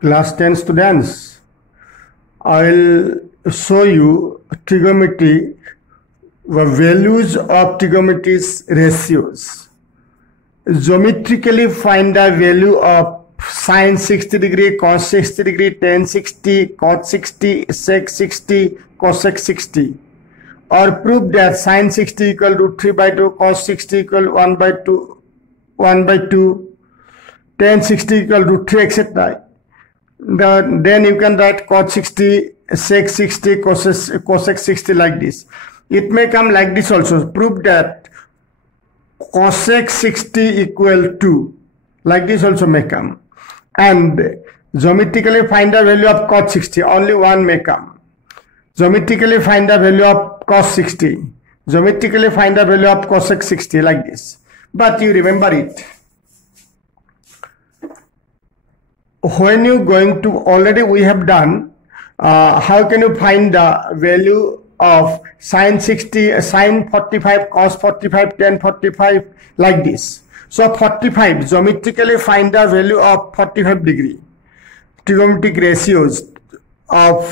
Class 10 students, I will show you trigonometry, the values of trigonometry's ratios. Geometrically find the value of sine 60 degree, cos 60 degree, tan 60, cot 60, sec 60, cosec 60. Or prove that sine 60 equal root 3 by 2, cos 60 equal 1 by 2, tan 60 equal root 3, etc. Then you can write cot 60, sec 60, cosec 60 like this. It may come like this also. Prove that cosec 60 equal to, like this also may come. And geometrically find the value of cot 60, only one may come. Geometrically find the value of cos 60. Geometrically find the value of cosec 60 like this. But you remember it. When you going to, already we have done, how can you find the value of sine 60, sine 45, cos 45, tan 45 like this. So 45, geometrically find the value of 45 degree. Trigonometric ratios of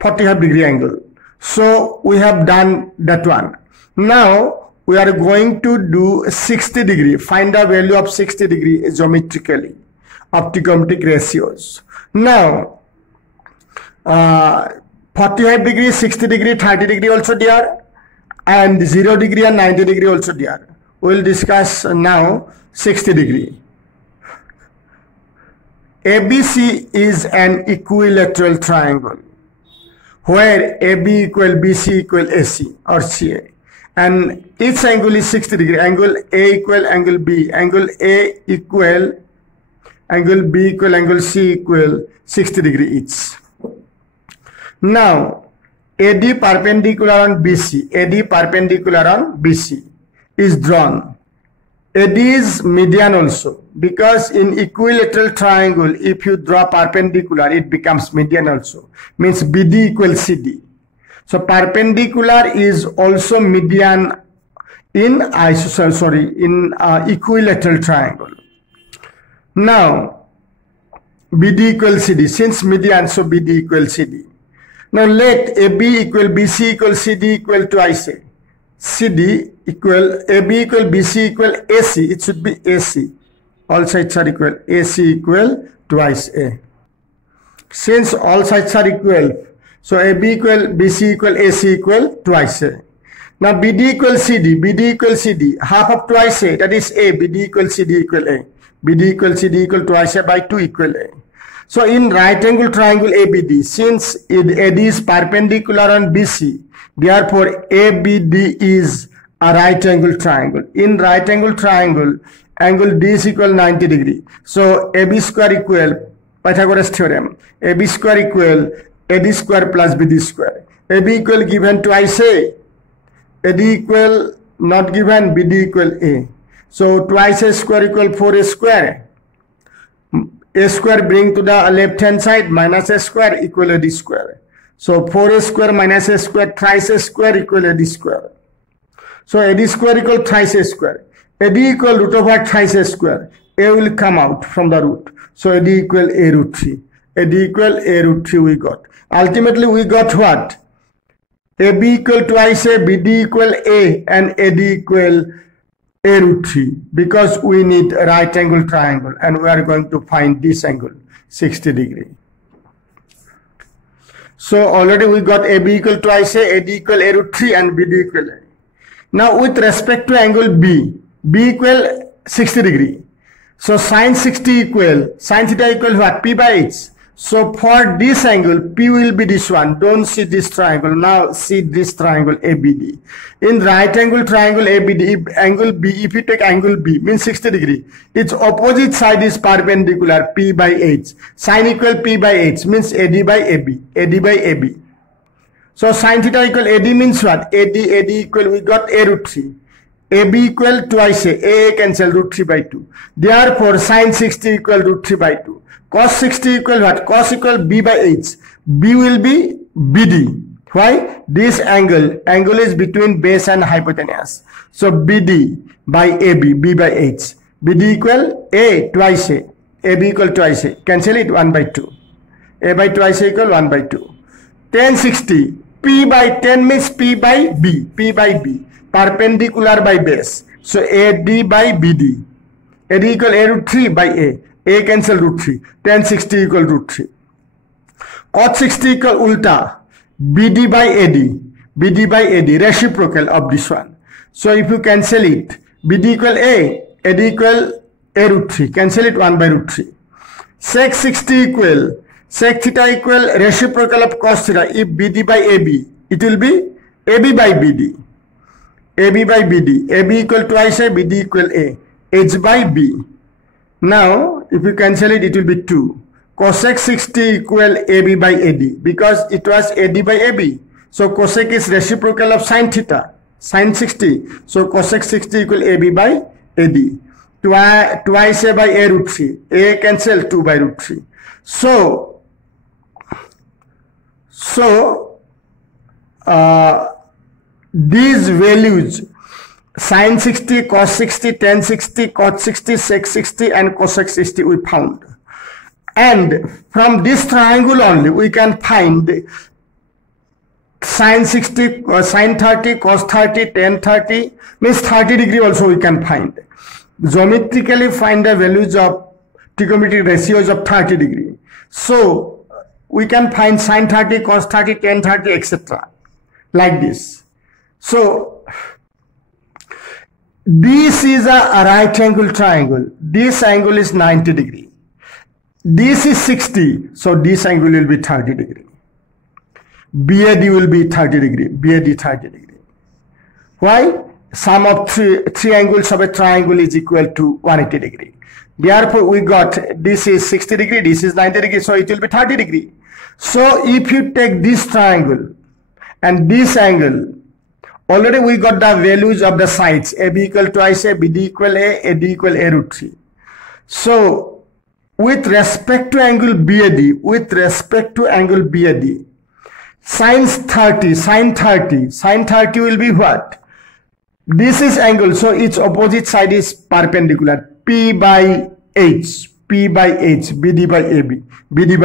45 degree angle. So we have done that one. Now we are going to do 60 degree. Find the value of 60 degree geometrically of trigonometric ratios. Now 45 degree, 60 degree, 30 degree also there, and 0 degree and 90 degree also there. We will discuss now 60 degree. ABC is an equilateral triangle where AB equal BC equal AC or CA, and each angle is 60 degree. Angle A equal angle B, angle A equal angle B equal angle C equal 60 degree each. Now AD perpendicular on BC, AD perpendicular on BC is drawn. AD is median also, because in equilateral triangle if you draw perpendicular it becomes median also, means BD equals CD. So perpendicular is also median in equilateral triangle. Now BD equals CD, since median, so BD equals CD. Now let AB equal BC equal CD equal twice A. CD equal AB equal BC equal AC. It should be AC. All sides are equal. AC equal twice A. Since all sides are equal, so AB equal BC equal AC equal twice A. Now BD equal CD. BD equal CD. Half of twice A, that is A. BD equal CD equal A. BD equal CD equal twice A by 2 equal A. So in right angle triangle ABD, since AD is perpendicular on BC, therefore ABD is a right angle triangle. In right angle triangle, angle D is equal 90 degree. So AB square equal, Pythagoras theorem, AB square equal AD square plus BD square. AB equal given twice A, AD equal not given, BD equal A. So twice A square equal 4A square. A square bring to the left hand side, minus A square equal AD square. So 4A square minus A square thrice A square equal AD square. So AD square equal thrice A square. AD equal root over thrice A square. A will come out from the root. So AD equal A root 3. AD equal A root 3 we got. Ultimately we got what? AB equal twice A, BD equal A, and AD equal A root 3, because we need a right angle triangle and we are going to find this angle 60 degree. So already we got AB equal twice A, AD equal A root 3 and BD equal A. Now with respect to angle B equal 60 degree. So sine 60 equal, sine theta equal what? P by H. So for this angle, P will be this one. Don't see this triangle. Now see this triangle ABD. In right angle triangle ABD, if angle B, if you take angle B, means 60 degree, its opposite side is perpendicular, P by H. Sine equal P by H means AD by AB. AD by AB. So sine theta equal AD means what? AD equal, we got A root 3. AB equal twice A cancel root 3 by 2. Therefore sine 60 equal root 3 by 2. Cos 60 equal what? Cos equal B by H. B will be BD. Why? This angle is between base and hypotenuse. So BD by AB, B by H. BD equal A twice A. AB equal twice A. Cancel it 1 by 2. A by twice A equal 1 by 2. 1060. P by 10 means P by B. P by B. Perpendicular by base. So AD by BD. AD equal A root 3 by A. A cancel root 3. 1060 equal root 3. Cot 60 equal ulta. BD by AD. BD by AD. Reciprocal of this one. So if you cancel it, BD equal A. AD equal A root 3. Cancel it 1 by root 3. Sec 60 equal. Sec theta equal reciprocal of cos theta. If BD by AB, it will be AB by BD. AB by BD. AB equal twice A, BD equal A. H by B. Now, if you cancel it, it will be 2. Cosec 60 equal AB by AD. Because it was AD by AB. So, cosec is reciprocal of sin theta. Sin 60. So, cosec 60 equal AB by AD. Twice A by A root 3. A cancel 2 by root 3. So these values sin 60, cos 60, tan 60, cot 60, sec 60 and cosec 60 we found. And from this triangle only we can find sin 60, sin 30, cos 30, tan 30 means 30 degree also we can find. Geometrically find the values of trigonometric ratios of 30 degree. So we can find sin 30, cos 30, tan 30, etc. like this. So this is a right angle triangle. This angle is 90 degree. This is 60. So this angle will be 30 degree. BAD will be 30 degree. BAD 30 degree. Why? Sum of three angles of a triangle is equal to 180 degree. Therefore, we got this is 60 degree, this is 90 degree, so it will be 30 degree. So, if you take this triangle and this angle, already we got the values of the sides. AB equal twice A, BD equal A, AD equal A root 3. So, with respect to angle BAD, sin 30 will be what? This is angle, so its opposite side is perpendicular. P by H, BD by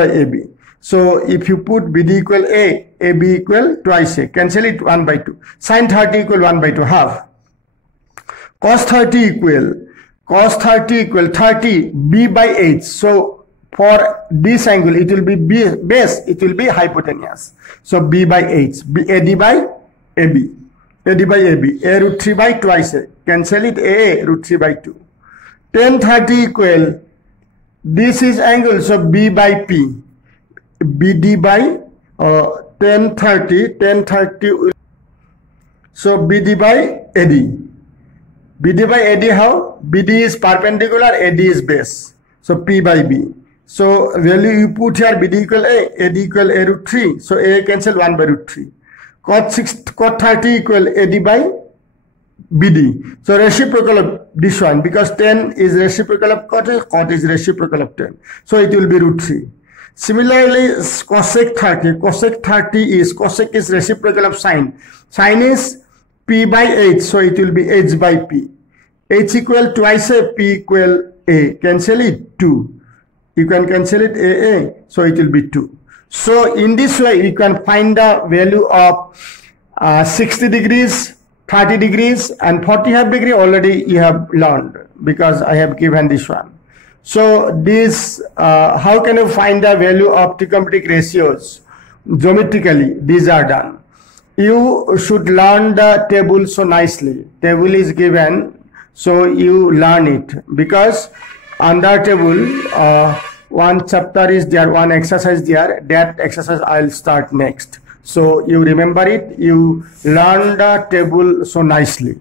AB. So if you put BD equal A, AB equal twice A, cancel it 1 by 2. Sin 30 equal 1 by 2 half. Cos 30 equal 30 B by H. So for this angle, it will be base, it will be hypotenuse. So B by H, AD by AB. AD by AB, A root 3 by twice A. Cancel it, A root 3 by 2. Tan 30 equal, this is angle, so B by P. BD by tan 30, so BD by AD. BD by AD how? BD is perpendicular, AD is base. So P by B. So value you put here, BD equal A, AD equal A root 3. So A cancel 1 by root 3. Cot 30 equal AD by BD. So reciprocal of this one, because tan is reciprocal of cot is reciprocal of tan. So it will be root 3. Similarly, cosec 30 is, cosec is reciprocal of sine. Sine is P by H, so it will be H by P. H equal twice A, P equal A. Cancel it, 2. You can cancel it A, so it will be 2. So in this way, you can find the value of 60 degrees, 30 degrees and 45 degree already you have learned because I have given this one. So this, how can you find the value of trigonometric ratios? Geometrically, these are done. You should learn the table so nicely. Table is given, so you learn it because under table, one chapter is there, one exercise there. That exercise I'll start next. So you remember it, you learn the table so nicely.